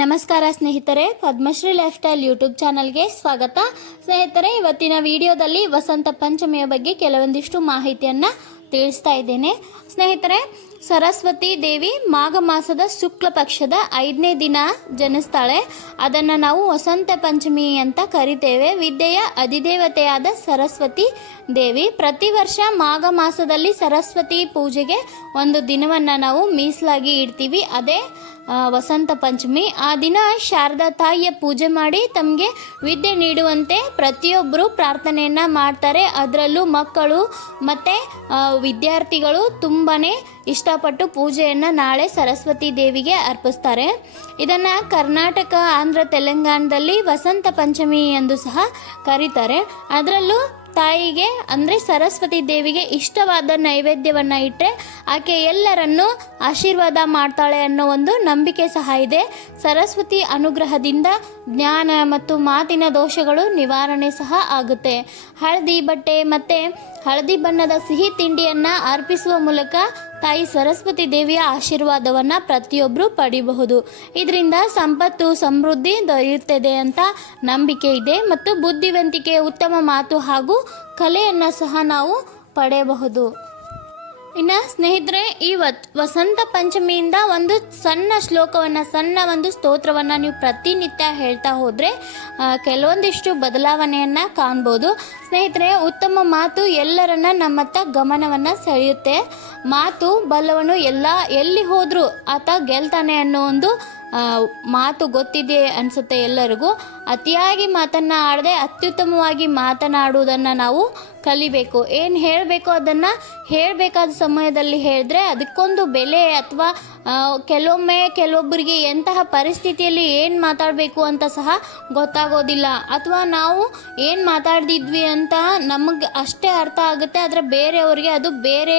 ನಮಸ್ಕಾರ ಸ್ನೇಹಿತರೆ, Padmashri life style YouTube ಚಾನಲ್ಗೆ ಸ್ವಾಗತ. ಸ್ನೇಹಿತರೆ, ಇವತ್ತಿನ ವಿಡಿಯೋದಲ್ಲಿ ವಸಂತ ಪಂಚಮಿಯ ಬಗ್ಗೆ ಕೆಲವೊಂದಿಷ್ಟು ಮಾಹಿತಿಯನ್ನು ತಿಳಿಸ್ತಾ ಇದ್ದೇನೆ. ಸ್ನೇಹಿತರೆ, ಸರಸ್ವತಿ ದೇವಿ ಮಾಘ ಮಾಸದ ಶುಕ್ಲ ಪಕ್ಷದ ಐದನೇ ದಿನ ಜನಿಸ್ತಾಳೆ. ಅದನ್ನು ನಾವು ವಸಂತ ಪಂಚಮಿ ಅಂತ ಕರಿತೇವೆ. ವಿದ್ಯೆಯ ಅಧಿದೇವತೆಯಾದ ಸರಸ್ವತಿ ದೇವಿ ಪ್ರತಿ ವರ್ಷ ಮಾಘ ಮಾಸದಲ್ಲಿ ಸರಸ್ವತಿ ಪೂಜೆಗೆ ಒಂದು ದಿನವನ್ನು ನಾವು ಮೀಸಲಾಗಿ ಇಡ್ತೀವಿ. ಅದೇ ವಸಂತ ಪಂಚಮಿ, ಆ ದಿನ ಶಾರದಾ ತಾಯಿಯ ಪೂಜೆ ಮಾಡಿ ತಮಗೆ ವಿದ್ಯೆ ನೀಡುವಂತೆ ಪ್ರತಿಯೊಬ್ಬರು ಪ್ರಾರ್ಥನೆಯನ್ನು ಮಾಡ್ತಾರೆ. ಅದರಲ್ಲೂ ಮಕ್ಕಳು ಮತ್ತು ವಿದ್ಯಾರ್ಥಿಗಳು ತುಂಬಾ ಇಷ್ಟಪಟ್ಟು ಪೂಜೆಯನ್ನು ನಾಳೆ ಸರಸ್ವತಿ ದೇವಿಗೆ ಅರ್ಪಿಸ್ತಾರೆ. ಇದನ್ನು ಕರ್ನಾಟಕ, ಆಂಧ್ರ, ತೆಲಂಗಾಣದಲ್ಲಿ ವಸಂತ ಪಂಚಮಿ ಎಂದು ಸಹ ಕರೀತಾರೆ. ಅದರಲ್ಲೂ ತಾಯಿಗೆ, ಅಂದರೆ ಸರಸ್ವತಿ ದೇವಿಗೆ ಇಷ್ಟವಾದ ನೈವೇದ್ಯವನ್ನು ಇಟ್ಟರೆ ಆಕೆ ಎಲ್ಲರನ್ನೂ ಆಶೀರ್ವಾದ ಮಾಡ್ತಾಳೆ ಅನ್ನೋ ಒಂದು ನಂಬಿಕೆ ಸಹ ಇದೆ. ಸರಸ್ವತಿ ಅನುಗ್ರಹದಿಂದ ಜ್ಞಾನ ಮತ್ತು ಮಾತಿನ ದೋಷಗಳು ನಿವಾರಣೆ ಸಹ ಆಗುತ್ತೆ. ಹಳದಿ ಬಟ್ಟೆ ಮತ್ತು ಹಳದಿ ಬಣ್ಣದ ಸಿಹಿ ತಿಂಡಿಯನ್ನು ಅರ್ಪಿಸುವ ಮೂಲಕ ತಾಯಿ ಸರಸ್ವತಿ ದೇವಿಯ ಆಶೀರ್ವಾದವನ್ನು ಪ್ರತಿಯೊಬ್ಬರು ಪಡಿಬಹುದು. ಇದರಿಂದ ಸಂಪತ್ತು, ಸಮೃದ್ಧಿ ದೊರೆಯುತ್ತದೆ ಅಂತ ನಂಬಿಕೆ ಇದೆ ಮತ್ತು ಬುದ್ಧಿವಂತಿಕೆ ಉತ್ತಮ ಮಾತು ಹಾಗೂ ಕಲೆಯನ್ನು ಸಹ ನಾವು ಪಡೆಯಬಹುದು. ಇನ್ನು ಸ್ನೇಹಿತರೆ, ಈ ವತ್ ವಸಂತ ಪಂಚಮಿಯಿಂದ ಒಂದು ಸಣ್ಣ ಶ್ಲೋಕವನ್ನು, ಸಣ್ಣ ಒಂದು ಸ್ತೋತ್ರವನ್ನು ನೀವು ಪ್ರತಿನಿತ್ಯ ಹೇಳ್ತಾ ಹೋದರೆ ಕೆಲವೊಂದಿಷ್ಟು ಬದಲಾವಣೆಯನ್ನು ಕಾಣ್ಬೋದು. ಸ್ನೇಹಿತರೆ, ಉತ್ತಮ ಮಾತು ಎಲ್ಲರನ್ನ ನಮ್ಮತ್ತ ಗಮನವನ್ನು ಸೆಳೆಯುತ್ತೆ. ಮಾತು ಬಲ್ಲವನು ಎಲ್ಲ, ಎಲ್ಲಿ ಹೋದರೂ ಆತ ಗೆಲ್ತಾನೆ ಅನ್ನೋ ಒಂದು ಮಾತು ಗೊತ್ತಿದೆ ಅನಿಸುತ್ತೆ ಎಲ್ಲರಿಗೂ. ಅತಿಯಾಗಿ ಮಾತನ್ನು ಆಡದೆ ಅತ್ಯುತ್ತಮವಾಗಿ ಮಾತನಾಡುವುದನ್ನು ನಾವು ಕಲಿಬೇಕು. ಏನು ಹೇಳಬೇಕು ಅದನ್ನು ಹೇಳಬೇಕಾದ ಸಮಯದಲ್ಲಿ ಹೇಳಿದ್ರೆ ಅದಕ್ಕೊಂದು ಬೆಲೆ ಅಥವಾ ಕೆಲವೊಮ್ಮೆ ಕೆಲವೊಬ್ಬರಿಗೆ ಎಂತಹ ಪರಿಸ್ಥಿತಿಯಲ್ಲಿ ಏನು ಮಾತಾಡಬೇಕು ಅಂತ ಸಹ ಗೊತ್ತಾಗೋದಿಲ್ಲ. ಅಥವಾ ನಾವು ಏನು ಮಾತಾಡ್ದಿದ್ವಿ ಅಂತ ನಮಗೆ ಅಷ್ಟೇ ಅರ್ಥ ಆಗುತ್ತೆ, ಆದರೆ ಬೇರೆಯವ್ರಿಗೆ ಅದು ಬೇರೆ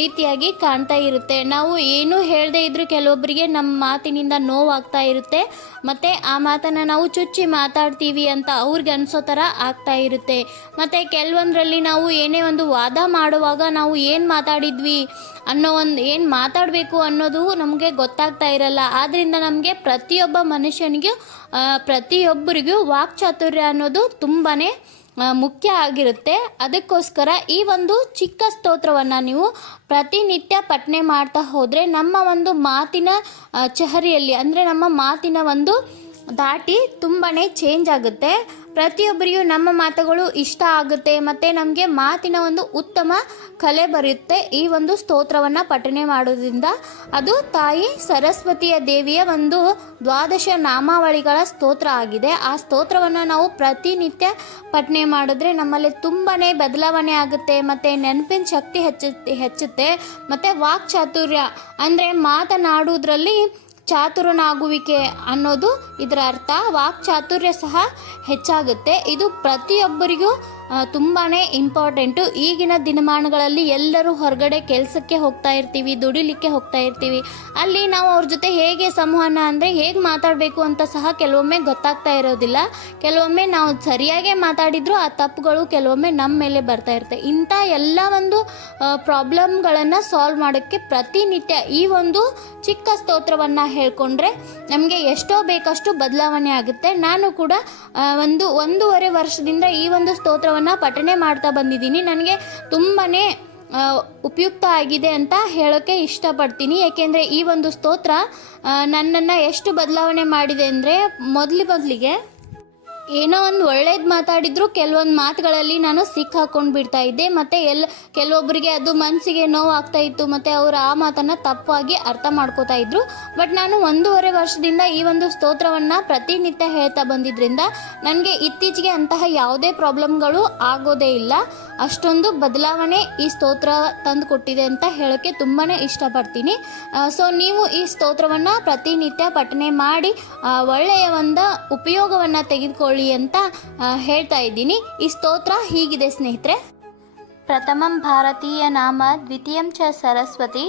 ರೀತಿಯಾಗಿ ಕಾಣ್ತಾ ಇರುತ್ತೆ. ನಾವು ಏನೂ ಹೇಳದೇ ಇದ್ದರೂ ಕೆಲವೊಬ್ಬರಿಗೆ ನಮ್ಮ ಮಾತಿನಿಂದ ನೋವಾಗ್ತಾ ಇರುತ್ತೆ. ಮತ್ತು ಆ ಮಾತನ್ನು ನಾವು ಚುಚ್ಚಿ ಮಾತಾಡ್ತೀವಿ ಅಂತ ಅವ್ರಿಗೆ ಅನಿಸೋ ಥರ ಆಗ್ತಾ ಇರುತ್ತೆ. ಮತ್ತು ಕೆಲವೊಂದರಲ್ಲಿ ನಾವು ಏನೇ ಒಂದು ವಾದ ಮಾಡುವಾಗ ನಾವು ಏನು ಮಾತಾಡಿದ್ವಿ ಅನ್ನೋ ಒಂದು ಏನು ಮಾತಾಡಬೇಕು ಅನ್ನೋದು ನಮಗೆ ಗೊತ್ತಾಗ್ತಾ ಇರಲ್ಲ. ಆದ್ದರಿಂದ ನಮಗೆ ಪ್ರತಿಯೊಬ್ಬ ಮನುಷ್ಯನಿಗೂ ಪ್ರತಿಯೊಬ್ಬರಿಗೂ ವಾಕ್ಚಾತುರ್ಯ ಅನ್ನೋದು ತುಂಬಾ ಮುಖ್ಯ ಆಗಿರುತ್ತೆ. ಅದಕ್ಕೋಸ್ಕರ ಈ ಒಂದು ಚಿಕ್ಕ ಸ್ತೋತ್ರವನ್ನು ನೀವು ಪ್ರತಿನಿತ್ಯ ಪಠನೆ ಮಾಡ್ತಾ ಹೋದರೆ ನಮ್ಮ ಒಂದು ಮಾತಿನ ಚಹರಿಯಲ್ಲಿ, ಅಂದರೆ ನಮ್ಮ ಮಾತಿನ ಒಂದು ದಾಟಿ ತುಂಬಾ ಚೇಂಜ್ ಆಗುತ್ತೆ. ಪ್ರತಿಯೊಬ್ಬರಿಗೂ ನಮ್ಮ ಮಾತುಗಳು ಇಷ್ಟ ಆಗುತ್ತೆ, ಮತ್ತು ನಮಗೆ ಮಾತಿನ ಒಂದು ಉತ್ತಮ ಕಲೆ ಬರುತ್ತೆ ಈ ಒಂದು ಸ್ತೋತ್ರವನ್ನು ಪಠನೆ ಮಾಡೋದ್ರಿಂದ. ಅದು ತಾಯಿ ಸರಸ್ವತಿಯ ದೇವಿಯ ಒಂದು ದ್ವಾದಶ ನಾಮಾವಳಿಗಳ ಸ್ತೋತ್ರ ಆಗಿದೆ. ಆ ಸ್ತೋತ್ರವನ್ನು ನಾವು ಪ್ರತಿನಿತ್ಯ ಪಠನೆ ಮಾಡಿದ್ರೆ ನಮ್ಮಲ್ಲಿ ತುಂಬಾ ಬದಲಾವಣೆ ಆಗುತ್ತೆ, ಮತ್ತು ನೆನಪಿನ ಶಕ್ತಿ ಹೆಚ್ಚು, ಹೆಚ್ಚುತ್ತೆ, ಮತ್ತು ವಾಕ್ ಚಾತುರ್ಯ ಅಂದರೆ ಮಾತನಾಡುವುದರಲ್ಲಿ ಚಾತುರನಾಗುವಿಕೆ ಅನ್ನೋದು ಇದರ ಅರ್ಥ. ವಾಕ್ ಚಾತುರ್ಯ ಸಹ ಹೆಚ್ಚಾಗುತ್ತೆ. ಇದು ಪ್ರತಿಯೊಬ್ಬರಿಗೂ ತುಂಬಾ ಇಂಪಾರ್ಟೆಂಟು ಈಗಿನ ದಿನಮಾನಗಳಲ್ಲಿ ಎಲ್ಲರೂ ಹೊರಗಡೆ ಕೆಲಸಕ್ಕೆ ಹೋಗ್ತಾ ಇರ್ತೀವಿ, ದುಡಿಲಿಕ್ಕೆ ಹೋಗ್ತಾ ಇರ್ತೀವಿ. ಅಲ್ಲಿ ನಾವು ಅವ್ರ ಜೊತೆ ಹೇಗೆ ಸಂವಹನ ಅಂದರೆ ಹೇಗೆ ಮಾತಾಡಬೇಕು ಅಂತ ಸಹ ಕೆಲವೊಮ್ಮೆ ಗೊತ್ತಾಗ್ತಾ ಇರೋದಿಲ್ಲ. ಕೆಲವೊಮ್ಮೆ ನಾವು ಸರಿಯಾಗೇ ಮಾತಾಡಿದ್ರು ಆ ತಪ್ಪುಗಳು ಕೆಲವೊಮ್ಮೆ ನಮ್ಮ ಮೇಲೆ ಬರ್ತಾ ಇರುತ್ತೆ. ಇಂಥ ಎಲ್ಲ ಒಂದು ಪ್ರಾಬ್ಲಮ್ಗಳನ್ನು ಸಾಲ್ವ್ ಮಾಡೋಕ್ಕೆ ಪ್ರತಿನಿತ್ಯ ಈ ಒಂದು ಚಿಕ್ಕ ಸ್ತೋತ್ರವನ್ನು ಹೇಳ್ಕೊಂಡ್ರೆ ನಮಗೆ ಎಷ್ಟೋ ಬೇಕಷ್ಟು ಬದಲಾವಣೆ ಆಗುತ್ತೆ. ನಾನು ಕೂಡ ಒಂದು ಒಂದೂವರೆ ವರ್ಷದಿಂದ ಈ ಒಂದು ಸ್ತೋತ್ರವನ್ನು ಪಠನೆ ಮಾಡ್ತಾ ಬಂದಿದ್ದೀನಿ. ನನಗೆ ತುಂಬಾ ಉಪಯುಕ್ತ ಆಗಿದೆ ಅಂತ ಹೇಳೋಕ್ಕೆ ಇಷ್ಟಪಡ್ತೀನಿ. ಏಕೆಂದರೆ ಈ ಒಂದು ಸ್ತೋತ್ರ ನನ್ನನ್ನು ಎಷ್ಟು ಬದಲಾವಣೆ ಮಾಡಿದೆ ಅಂದರೆ ಮೊದಲು ಮೊದಲಿಗೆ ಏನೋ ಒಂದು ಒಳ್ಳೇದು ಮಾತಾಡಿದ್ರು, ಕೆಲವೊಂದು ಮಾತುಗಳಲ್ಲಿ ನಾನು ಸಿಕ್ಕ ಹಾಕೊಂಡು ಬಿಡ್ತಾ ಇದ್ದೆ. ಮತ್ತು ಎಲ್ ಕೆಲವೊಬ್ಬರಿಗೆ ಅದು ಮನಸ್ಸಿಗೆ ನೋವಾಗ್ತಾ ಇತ್ತು, ಮತ್ತು ಅವರು ಆ ಮಾತನ್ನು ತಪ್ಪಾಗಿ ಅರ್ಥ ಮಾಡ್ಕೋತಾ ಇದ್ರು. ಬಟ್ ನಾನು ಒಂದೂವರೆ ವರ್ಷದಿಂದ ಈ ಒಂದು ಸ್ತೋತ್ರವನ್ನು ಪ್ರತಿನಿತ್ಯ ಹೇಳ್ತಾ ಬಂದಿದ್ರಿಂದ, ನನಗೆ ಇತ್ತೀಚೆಗೆ ಅಂತಹ ಯಾವುದೇ ಪ್ರಾಬ್ಲಮ್ಗಳು ಆಗೋದೇ ಇಲ್ಲ. ಅಷ್ಟೊಂದು ಬದಲಾವಣೆ ಈ ಸ್ತೋತ್ರ ತಂದು ಕೊಟ್ಟಿದೆ ಅಂತ ಹೇಳೋಕ್ಕೆ ತುಂಬಾ ಇಷ್ಟಪಡ್ತೀನಿ. ಸೊ ನೀವು ಈ ಸ್ತೋತ್ರವನ್ನು ಪ್ರತಿನಿತ್ಯ ಪಠನೆ ಮಾಡಿ ಒಳ್ಳೆಯ ಒಂದು ಉಪಯೋಗವನ್ನು ತೆಗೆದುಕೊಳ್ಳಿ ಅಂತ ಹೇಳ್ತಾ ಇದ್ದೀನಿ. ಈ ಸ್ತೋತ್ರ ಹೀಗಿದೆ ಸ್ನೇಹಿತರೆ. ಪ್ರಥಮಂ ಭಾರತೀಯ ನಾಮ, ದ್ವಿತೀಯಂ ಚ ಸರಸ್ವತಿ,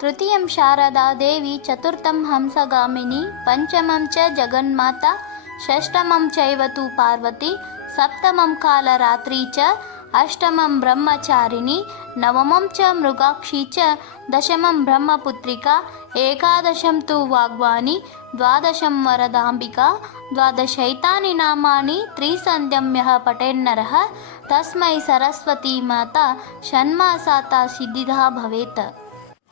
ತೃತೀಯಂ ಶಾರದಾ ದೇವಿ, ಚತುರ್ಥಂ ಹಂಸಗಾಮಿನಿ, ಪಂಚಮಂ ಚ ಜಗನ್ಮಾತಾ, ಷಷ್ಠಮಂ ಚೈವತು ಪಾರ್ವತಿ, ಸಪ್ತಮಂ ಕಾಲರಾತ್ರಿ ಚ अष्टमं ब्रह्मचारिणी नवमं च मृगाक्षी च दशमं ब्रह्मपुत्रिका एकादशं तु वाग्वाणी द्वादशं वरदाम्बिका द्वादशैतानि नामानि त्रिसन्ध्यम्यः पटेन्नरः तस्मै सरस्वती माता षण्मासाता सिद्धिधा भवेत्।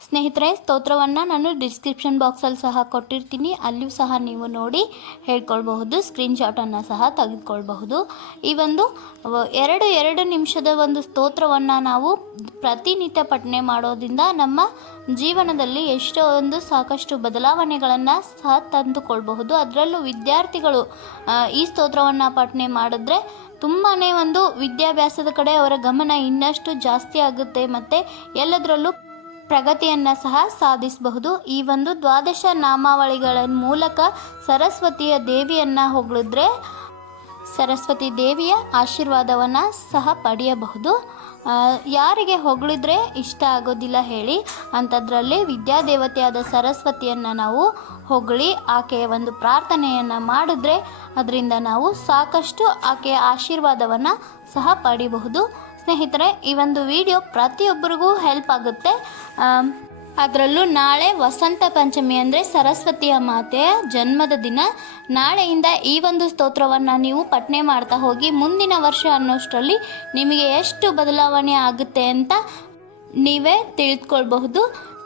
ಸ್ನೇಹಿತರೆ, ಸ್ತೋತ್ರವನ್ನು ನಾನು ಡಿಸ್ಕ್ರಿಪ್ಷನ್ ಬಾಕ್ಸಲ್ಲಿ ಸಹ ಕೊಟ್ಟಿರ್ತೀನಿ. ಅಲ್ಲಿಯೂ ಸಹ ನೀವು ನೋಡಿ ಹೇಳ್ಕೊಳ್ಬಹುದು ಸ್ಕ್ರೀನ್ಶಾಟನ್ನು ಸಹ ತೆಗೆದುಕೊಳ್ಬಹುದು. ಈ ಒಂದು ಎರಡು ಎರಡು ನಿಮಿಷದ ಒಂದು ಸ್ತೋತ್ರವನ್ನು ನಾವು ಪ್ರತಿನಿತ್ಯ ಪಠನೆ ಮಾಡೋದ್ರಿಂದ ನಮ್ಮ ಜೀವನದಲ್ಲಿ ಎಷ್ಟೋ ಒಂದು ಸಾಕಷ್ಟು ಬದಲಾವಣೆಗಳನ್ನು ಸಹ ತಂದುಕೊಳ್ಬಹುದು. ಅದರಲ್ಲೂ ವಿದ್ಯಾರ್ಥಿಗಳು ಈ ಸ್ತೋತ್ರವನ್ನು ಪಠನೆ ಮಾಡಿದ್ರೆ ತುಂಬಾ ಒಂದು ವಿದ್ಯಾಭ್ಯಾಸದ ಕಡೆ ಅವರ ಗಮನ ಇನ್ನಷ್ಟು ಜಾಸ್ತಿ ಆಗುತ್ತೆ. ಮತ್ತು ಎಲ್ಲದರಲ್ಲೂ ಪ್ರಗತಿಯನ್ನು ಸಹ ಸಾಧಿಸಬಹುದು. ಈ ಒಂದು ದ್ವಾದಶ ನಾಮಾವಳಿಗಳ ಮೂಲಕ ಸರಸ್ವತಿಯ ದೇವಿಯನ್ನು ಹೊಗಳಿದ್ರೆ ಸರಸ್ವತಿ ದೇವಿಯ ಆಶೀರ್ವಾದವನ್ನು ಸಹ ಪಡೆಯಬಹುದು. ಯಾರಿಗೆ ಹೊಗಳಿದ್ರೆ ಇಷ್ಟ ಆಗೋದಿಲ್ಲ ಹೇಳಿ ಅಂಥದ್ರಲ್ಲಿ ವಿದ್ಯಾದೇವತೆಯಾದ ಸರಸ್ವತಿಯನ್ನು ನಾವು ಹೊಗಳಿ ಆಕೆಯ ಒಂದು ಪ್ರಾರ್ಥನೆಯನ್ನು ಮಾಡಿದ್ರೆ, ಅದರಿಂದ ನಾವು ಸಾಕಷ್ಟು ಆಕೆಯ ಆಶೀರ್ವಾದವನ್ನು ಸಹ ಪಡಿಬಹುದು. ಸ್ನೇಹಿತರೆ, ಈ ಒಂದು ವಿಡಿಯೋ ಪ್ರತಿಯೊಬ್ಬರಿಗೂ ಹೆಲ್ಪ್ ಆಗುತ್ತೆ. ಅದರಲ್ಲೂ ನಾಳೆ ವಸಂತ ಪಂಚಮಿ ಅಂದರೆ ಸರಸ್ವತಿಯ ಮಾತೆಯ ಜನ್ಮದ ದಿನ. ನಾಳೆಯಿಂದ ಈ ಒಂದು ಸ್ತೋತ್ರವನ್ನು ನೀವು ಪಠನೆ ಮಾಡ್ತಾ ಹೋಗಿ, ಮುಂದಿನ ವರ್ಷ ಅನ್ನೋಷ್ಟರಲ್ಲಿ ನಿಮಗೆ ಎಷ್ಟು ಬದಲಾವಣೆ ಆಗುತ್ತೆ ಅಂತ ನೀವೇ ತಿಳಿದುಕೊಳ್ಬಹುದು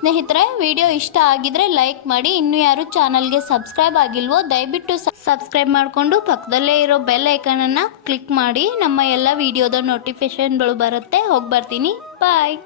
ಸ್ನೇಹಿತರೆ, ವಿಡಿಯೋ ಇಷ್ಟ ಆಗಿದ್ರೆ ಲೈಕ್ ಮಾಡಿ. ಇನ್ನು ಯಾರು ಚಾನಲ್ಗೆ ಸಬ್ಸ್ಕ್ರೈಬ್ ಆಗಿಲ್ವೋ, ದಯವಿಟ್ಟು ಸಬ್ಸ್ಕ್ರೈಬ್ ಮಾಡಿಕೊಂಡು ಪಕ್ಕದಲ್ಲೇ ಇರೋ ಬೆಲ್ ಐಕನನ್ನು ಕ್ಲಿಕ್ ಮಾಡಿ. ನಮ್ಮ ಎಲ್ಲ ವಿಡಿಯೋದ ನೋಟಿಫಿಕೇಷನ್ಗಳು ಬರುತ್ತೆ. ಹೋಗಿ ಬರ್ತೀನಿ. ಬಾಯ್.